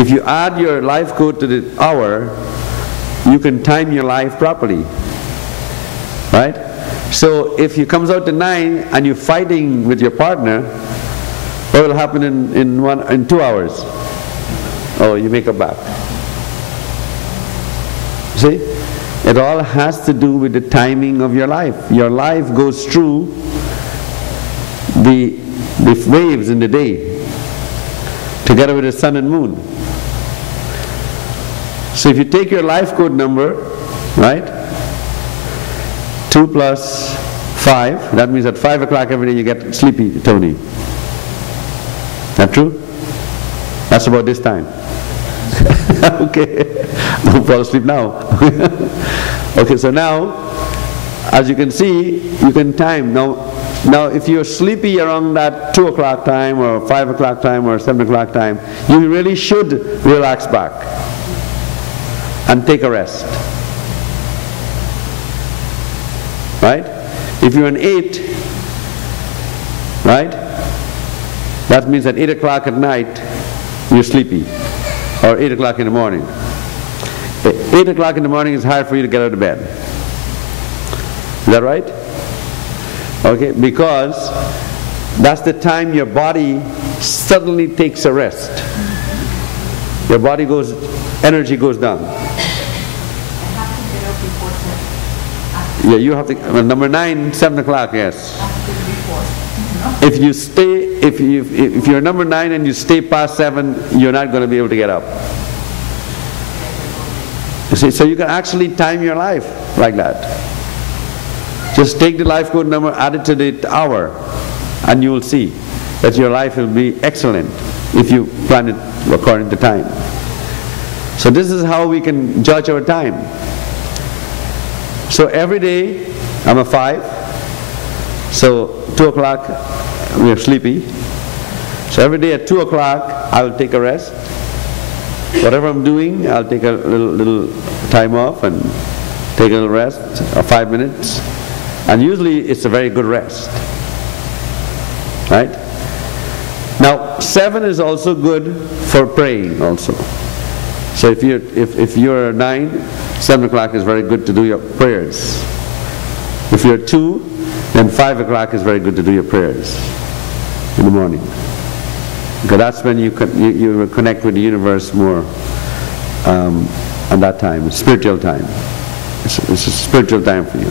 If you add your life code to the hour, you can time your life properly. Right? So if you comes out to 9 and you're fighting with your partner, what will happen in 2 hours? Oh, you make a back. See? It all has to do with the timing of your life. Your life goes through the waves in the day, together with the sun and moon. So if you take your life code number, right, 2 plus 5, that means at 5 o'clock every day you get sleepy, Tony. That true? That's about this time. Okay, don't fall asleep now. Okay, so now, as you can see, you can time. Now if you're sleepy around that 2 o'clock time or 5 o'clock time or 7 o'clock time, you really should relax back and take a rest. Right? If you're an 8, right, that means at 8 o'clock at night you're sleepy, or 8 o'clock in the morning. 8 o'clock in the morning is hard for you to get out of bed. Is that right? Okay, because that's the time your body suddenly takes a rest. Your body goes, energy goes down. Yeah, you have to, well, number 9, 7 o'clock, yes. If you stay, if you're number 9 and you stay past 7, you're not going to be able to get up. You see, so you can actually time your life like that. Just take the life code number, add it to the hour, and you will see that your life will be excellent if you plan it according to time. So this is how we can judge our time. So every day I'm a 5, so 2 o'clock we are sleepy. So every day at 2 o'clock I will take a rest. Whatever I'm doing, I'll take a little time off and take a little rest, or 5 minutes. And usually it's a very good rest. Right? Now 7 is also good for praying also. So if you're 9, 7 o'clock is very good to do your prayers. If you're 2, then 5 o'clock is very good to do your prayers in the morning. Because that's when you connect with the universe more at that time, spiritual time. It's a spiritual time for you.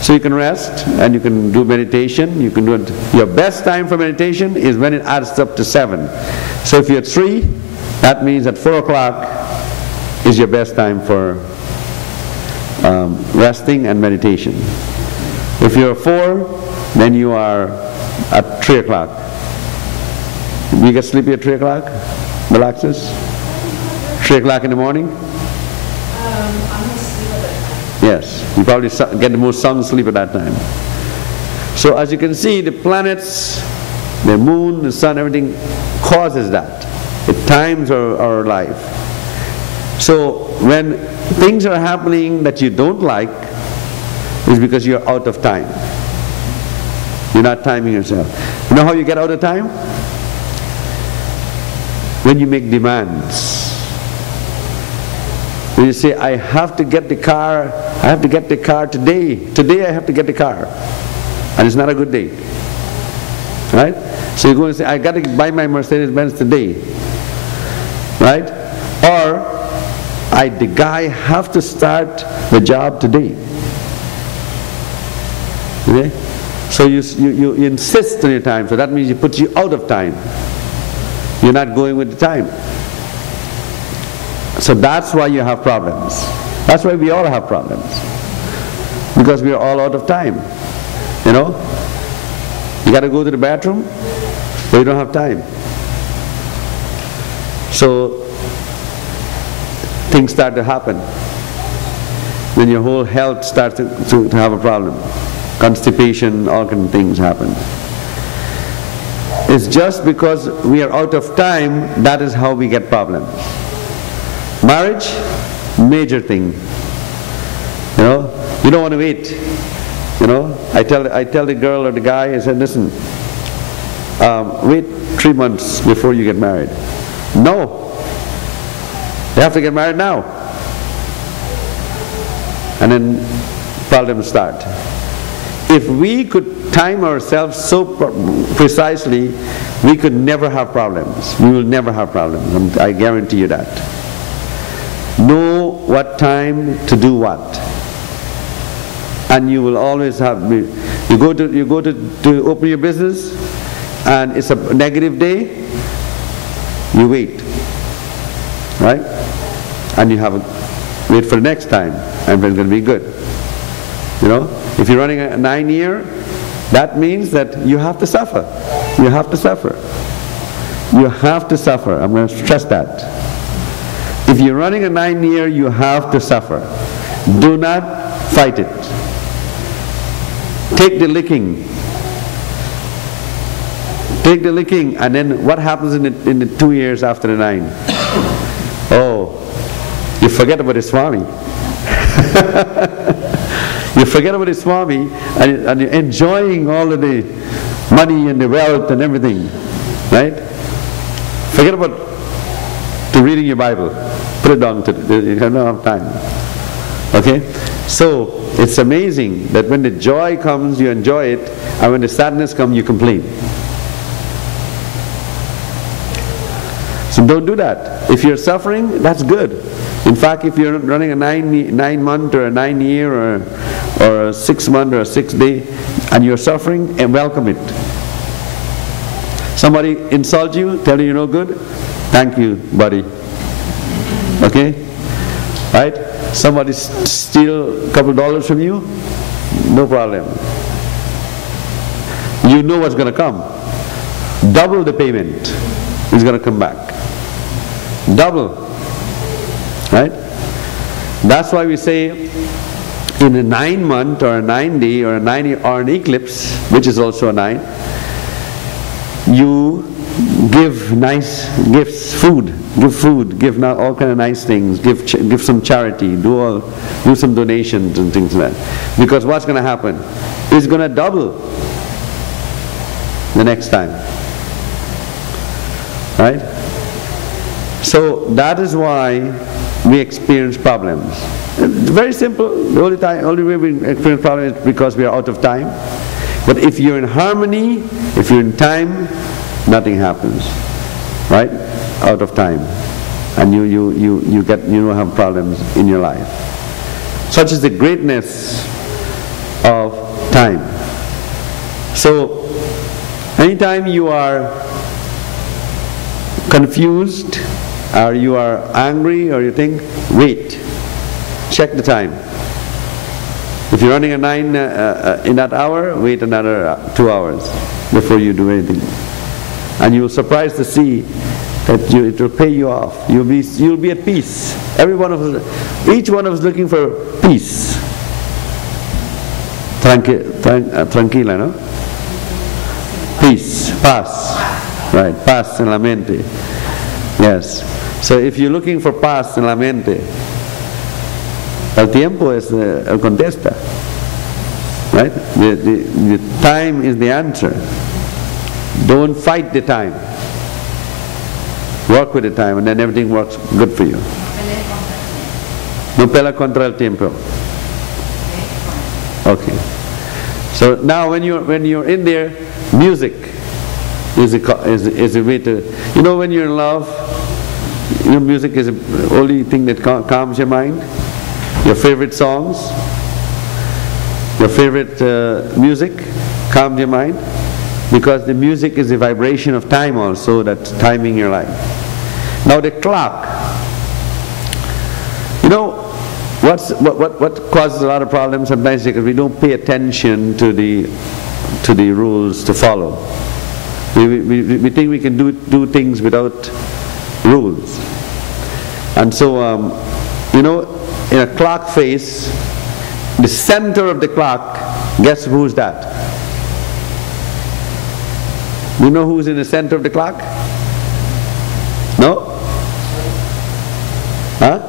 So you can rest and you can do meditation. You can do it. Your best time for meditation is when it adds up to 7. So if you're 3, that means at 4 o'clock is your best time for resting and meditation. If you're 4, then you are at 3 o'clock. Do you get sleepy at 3 o'clock? Relaxes? 3 o'clock in the morning? I'm asleep at that time. Yes, you probably get the most sound sleep at that time. So as you can see, the planets, the moon, the sun, everything causes that. It times our life. So when things are happening that you don't like, it's because you're out of time. You're not timing yourself. You know how you get out of time? When you make demands. When you say, I have to get the car, I have to get the car today. Today I have to get the car. And it's not a good day. Right? So you go and say, I got to buy my Mercedes-Benz today. Right? Or, the guy have to start the job today. Okay? So you insist on your time. So that means it puts you out of time. You're not going with the time. So that's why you have problems. That's why we all have problems. Because we are all out of time. You know? You got to go to the bathroom, but you don't have time. So things start to happen. Then your whole health starts to have a problem. Constipation, all kinds of things happen. It's just because we are out of time, that is how we get problems. Marriage, major thing. You know, you don't want to wait. You know, I tell the girl or the guy, I said, listen, wait 3 months before you get married. No, They have to get married now. And then problems start. If we could time ourselves so precisely, we could never have problems. We will never have problems. I guarantee you that. Know what time to do what. And you will always have, you go to open your business and it's a negative day, you wait. Right? And you wait for the next time, and it's going to be good. You know? If you're running a 9-year, that means that you have to suffer. You have to suffer. You have to suffer. I'm going to stress that. If you're running a 9-year, you have to suffer. Do not fight it. Take the licking. Take the licking, and then what happens in the 2 years after the 9? Oh, you forget about the Swami. You forget about the Swami, and you're enjoying all of the money and the wealth and everything, right? Forget about reading your Bible. Put it down. You don't have time. Okay? So, it's amazing that when the joy comes, you enjoy it, and when the sadness comes, you complain. So don't do that. If you're suffering, that's good. In fact, if you're running a 9-month or a 9-year or a 6-month or a 6-day, and you're suffering, and welcome it. Somebody insult you, tell you you're no good, thank you, buddy. Okay? Right? Somebody steal a couple dollars from you, no problem. You know what's going to come. Double the payment is going to come back. Double. Right? That's why we say in a 9-month or a 9-day or a 9-year or an eclipse, which is also a 9, you give nice gifts, give all kind of nice things, give some charity, do some donations and things like that. Because what's going to happen? It's going to double the next time. Right? So that is why we experience problems. It's very simple. The only way we experience problems is because we are out of time. But if you're in harmony, if you're in time, nothing happens. Right? Out of time. And you don't have problems in your life. Such is the greatness of time. So anytime you are confused, or you are angry, or you think, wait, check the time. If you're running a 9 in that hour, wait another 2 hours before you do anything. And you'll surprise to see that it will pay you off. You'll be at peace. Each one of us looking for peace. Tranquila, no? Peace, paz. Right, paz en la mente. Yes. So if you're looking for paz en la mente, el tiempo es el contesta. Right? The time is the answer. Don't fight the time. Work with the time, and then everything works good for you. No pelea contra el tiempo. Okay. So now when you're in there, music is a way to, when you're in love, music is the only thing that calms your mind. Your favorite songs, your favorite music calms your mind, because the music is the vibration of time also, that's timing your life. Now the clock, what causes a lot of problems sometimes, because we don't pay attention to the rules to follow. We think we can do things without rules. And so, in a clock face, the center of the clock, guess who's that? You know who's in the center of the clock? No? Huh?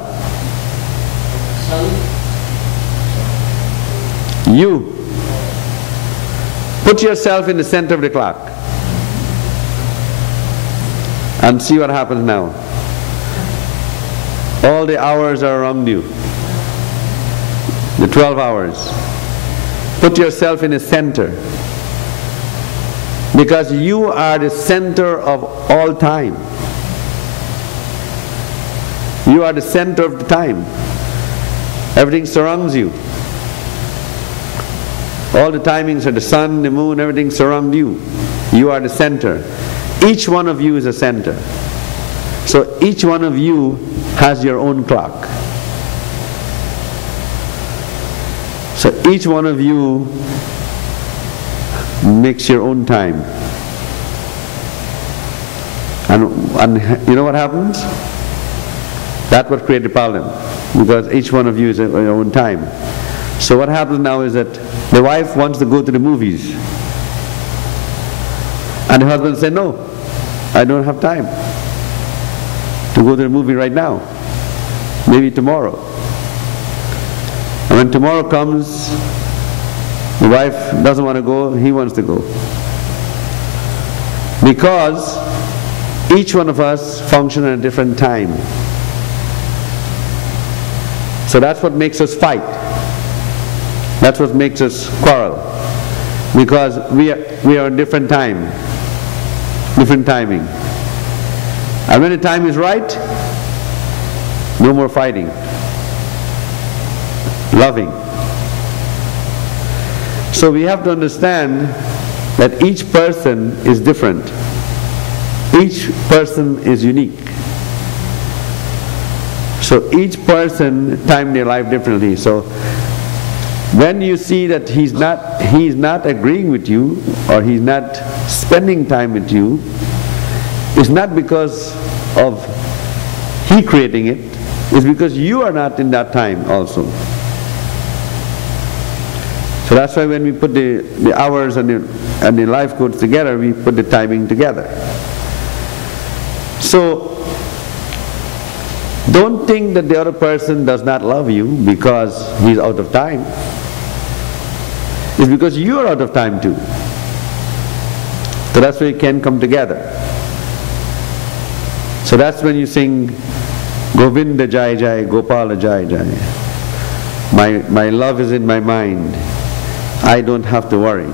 You. Put yourself in the center of the clock and see what happens now. All the hours are around you. The 12 hours. Put yourself in a center. Because you are the center of all time. You are the center of the time. Everything surrounds you. All the timings are the sun, the moon, everything surrounds you. You are the center. Each one of you is a center. So each one of you has your own clock. So each one of you makes your own time. And you know what happens? That's what created the problem. Because each one of you is your own time. So what happens now is that the wife wants to go to the movies. And the husband said, no, I don't have time to go to the movie right now. Maybe tomorrow. And when tomorrow comes, the wife doesn't want to go, he wants to go. Because each one of us functions at a different time. So that's what makes us fight. That's what makes us quarrel. Because we are in different time, different timing. And when the time is right, no more fighting. Loving. So we have to understand that each person is different. Each person is unique. So each person timed their life differently. So when you see that he's not agreeing with you, or he's not spending time with you, it's not because of he creating it, it's because you are not in that time also. So that's why when we put the hours and the life codes together, we put the timing together. So don't think that the other person does not love you because he's out of time. It's because you are out of time too. So that's why you can come together. So that's when you sing Govinda Jai Jai, Gopala Jai Jai. My love is in my mind. I don't have to worry.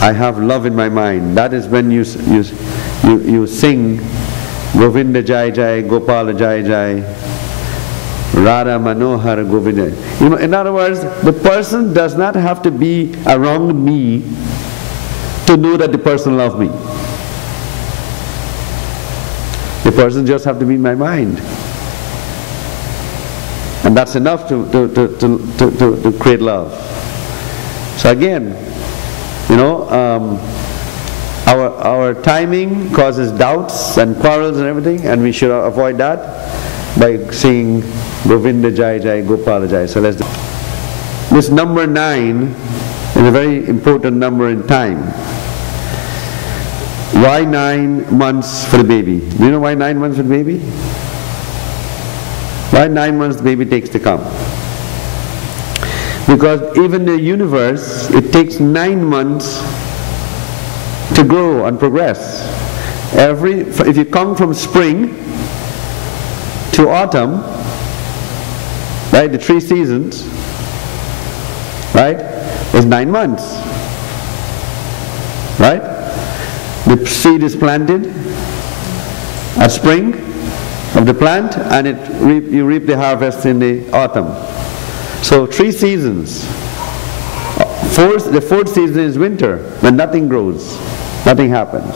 I have love in my mind. That is when you sing Govinda Jai Jai, Gopala Jai Jai, Radha Manohar Govinda. You know, in other words, the person does not have to be around me to know that the person loves me. The person just have to be in my mind. And that's enough to create love. So again, you know, our timing causes doubts and quarrels and everything, and we should avoid that by singing Govinda Jai Jai, Gopala Jai. So let's do this. Number 9 is a very important number in time. Why 9 months for the baby? Do you know why 9 months for the baby? Why 9 months the baby takes to come? Because even the universe, it takes 9 months to grow and progress. If you come from spring to autumn, right, the 3 seasons, right, is 9 months, right? The seed is planted at spring of the plant, and you reap the harvest in the autumn. So 3 seasons. The 4th season is winter, when nothing grows, nothing happens.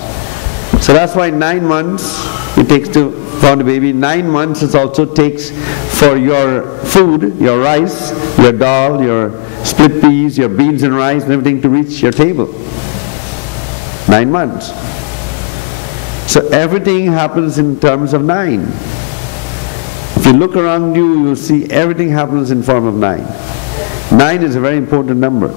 So that's why 9 months it takes to form the baby. 9 months it also takes for your food, your rice, your dal, your split peas, your beans and rice and everything to reach your table. 9 months. So everything happens in terms of 9. If you look around you, you'll see everything happens in form of 9. 9 is a very important number.